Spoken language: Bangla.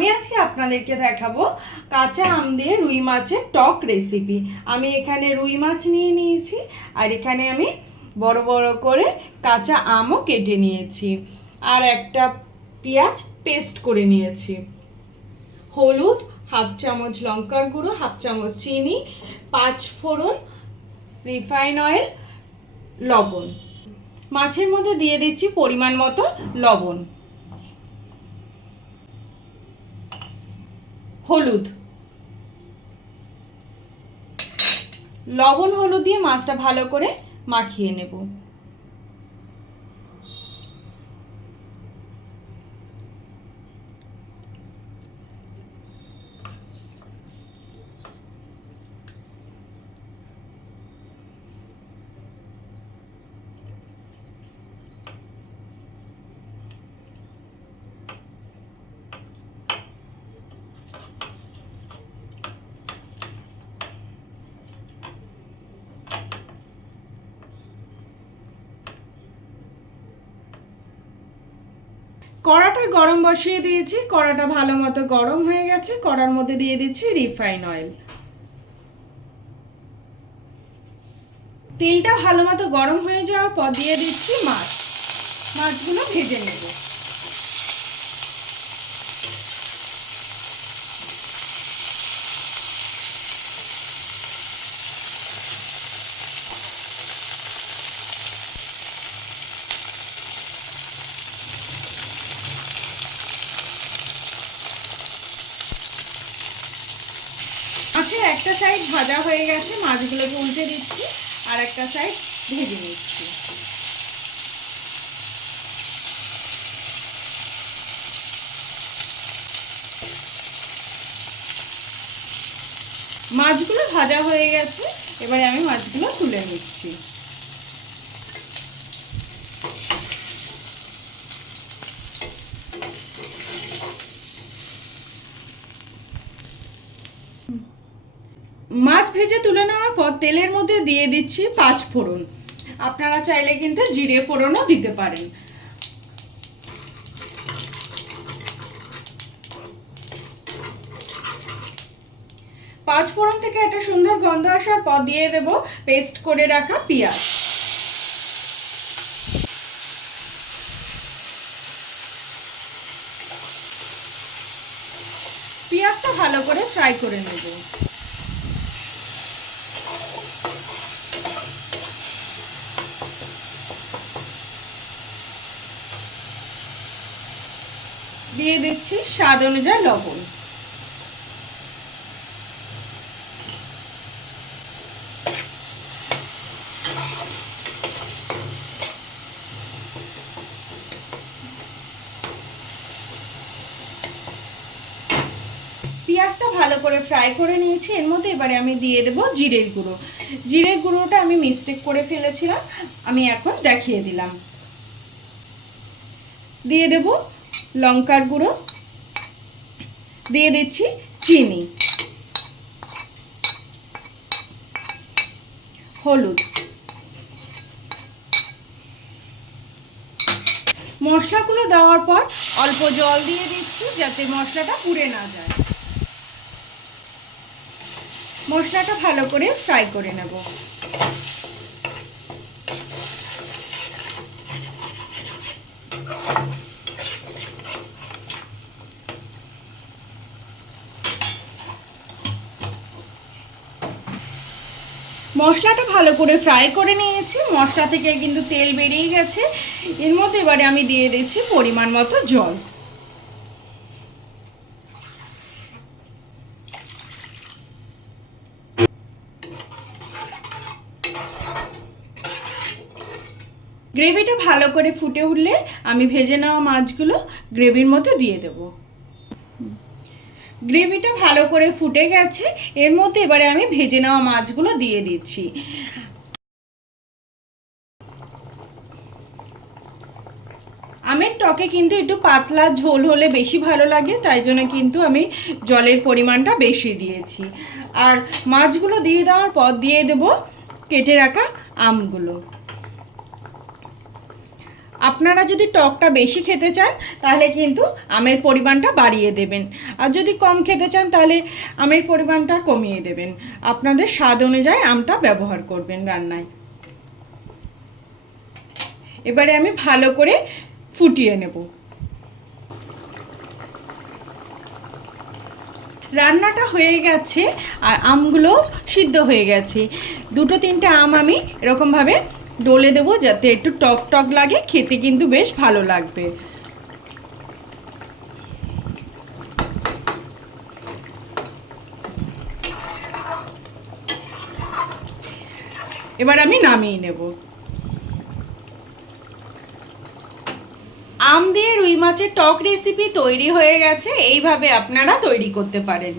আমি আজকে আপনাদেরকে দেখাবো কাঁচা আম দিয়ে রুই মাছের টক রেসিপি। আমি এখানে রুই মাছ নিয়ে নিয়েছি, আর এখানে আমি বড় বড় করে কাঁচা আমও কেটে নিয়েছি, আর একটা পেঁয়াজ পেস্ট করে নিয়েছি। হলুদ, হাফ চামচ লঙ্কার গুঁড়ো, হাফ চামচ চিনি, 5 ফোড়ন, রিফাইন অয়েল, লবণ। মাছের মধ্যে দিয়ে দিচ্ছি পরিমাণ মতো লবণ, হলুদ, লবণ হলুদ দিয়ে মাছটা ভালো করে মাখিয়ে নেব। কড়াটা গরম বসিয়ে দিয়েছি, কড়াটা ভালো মতো গরম হয়ে গেছে। কড়ার মধ্যে দিয়ে দিচ্ছি রিফাইন অয়েল। তেলটা ভালো মতো গরম হয়ে যাওয়ার পর দিয়ে দিচ্ছি মাছগুলো ভেজে নেব। আচ্ছা, একটা সাইড ভাজা হয়ে গেছে, মাছগুলোকে উল্টে দিচ্ছি, আর একটা সাইড ভেজে নিচ্ছি। মাছগুলো ভাজা হয়ে গেছে, এবারে আমি মাছগুলো তুলে নিচ্ছি। মাছ ভেজে তুলে নেওয়ার পর তেলের মধ্যে দিয়ে দিচ্ছি 5 ফোড়ন। আপনারা চাইলে কিন্তু জিরে ফোড়নও দিতে পারেন। পাঁচ ফোড়ন থেকে একটা সুন্দর গন্ধ আসার পর দিয়ে দেব পেস্ট করে রাখা পেঁয়াজ। পেঁয়াজটা ভালো করে ফ্রাই করে নেব। দিয়ে দিচ্ছি স্বাদ অনুযায়ী লবণ। পেঁয়াজটা ভালো করে ফ্রাই করে নিয়েছি, এর মধ্যে এবারে আমি দিয়ে দেব জিরের গুঁড়ো। জিরের গুঁড়োটা আমি মিস্টেক করে ফেলেছিলাম, আমি এখন দেখিয়ে দিলাম। দিয়ে দেব লঙ্কার গুঁড়ো, দিয়ে দিচ্ছি চিনি, হলুদ। মশলাগুলো দেওয়ার পর অল্প জল দিয়ে দিচ্ছি, যাতে মশলাটা পুড়ে না যায়। মশলাটা ভালো করে ফ্রাই করে নেব। মশলাটা ভালো করে ফ্রাই করে নিয়েছি, মশলা থেকে কিন্তু তেল বেরিয়ে গেছে। এর মধ্যে এবারে আমি দিয়ে দিচ্ছি পরিমাণ মতো জল। গ্রেভিটা ভালো করে ফুটে উঠলে আমি ভেজে নেওয়া মাছগুলো গ্রেভির মধ্যে দিয়ে দেব। গ্রেভিটা ভালো করে ফুটে গেছে, এর মধ্যে এবারে আমি ভেজে নেওয়া মাছগুলো দিয়ে দিচ্ছি। আমের টকে কিন্তু একটু পাতলা ঝোল হলে বেশি ভালো লাগে, তাই জন্য কিন্তু আমি জলের পরিমাণটা বেশি দিয়েছি। আর মাছগুলো দিয়ে দেওয়ার পর দিয়ে দেব কেটে রাখা আমগুলো। আপনারা যদি টকটা বেশি খেতে চান তাহলে কিন্তু আমের পরিমাণটা বাড়িয়ে দেবেন, আর যদি কম খেতে চান তাহলে আমের পরিমাণটা কমিয়ে দেবেন। আপনাদের স্বাদ অনুযায়ী আমটা ব্যবহার করবেন রান্নায়। এবারে আমি ভালো করে ফুটিয়ে নেব। রান্নাটা হয়ে গেছে আর আমগুলো সিদ্ধ হয়ে গেছে। 2-3টে আম আমি এরকমভাবে ডলে দেবো যাতে একটু টক টক লাগে, খেতে কিন্তু বেশ ভালো লাগবে। এবার আমি নামিয়ে নেব। আম দিয়ে রুই মাছের টক রেসিপি তৈরি হয়ে গেছে। এইভাবে আপনারা তৈরি করতে পারেন।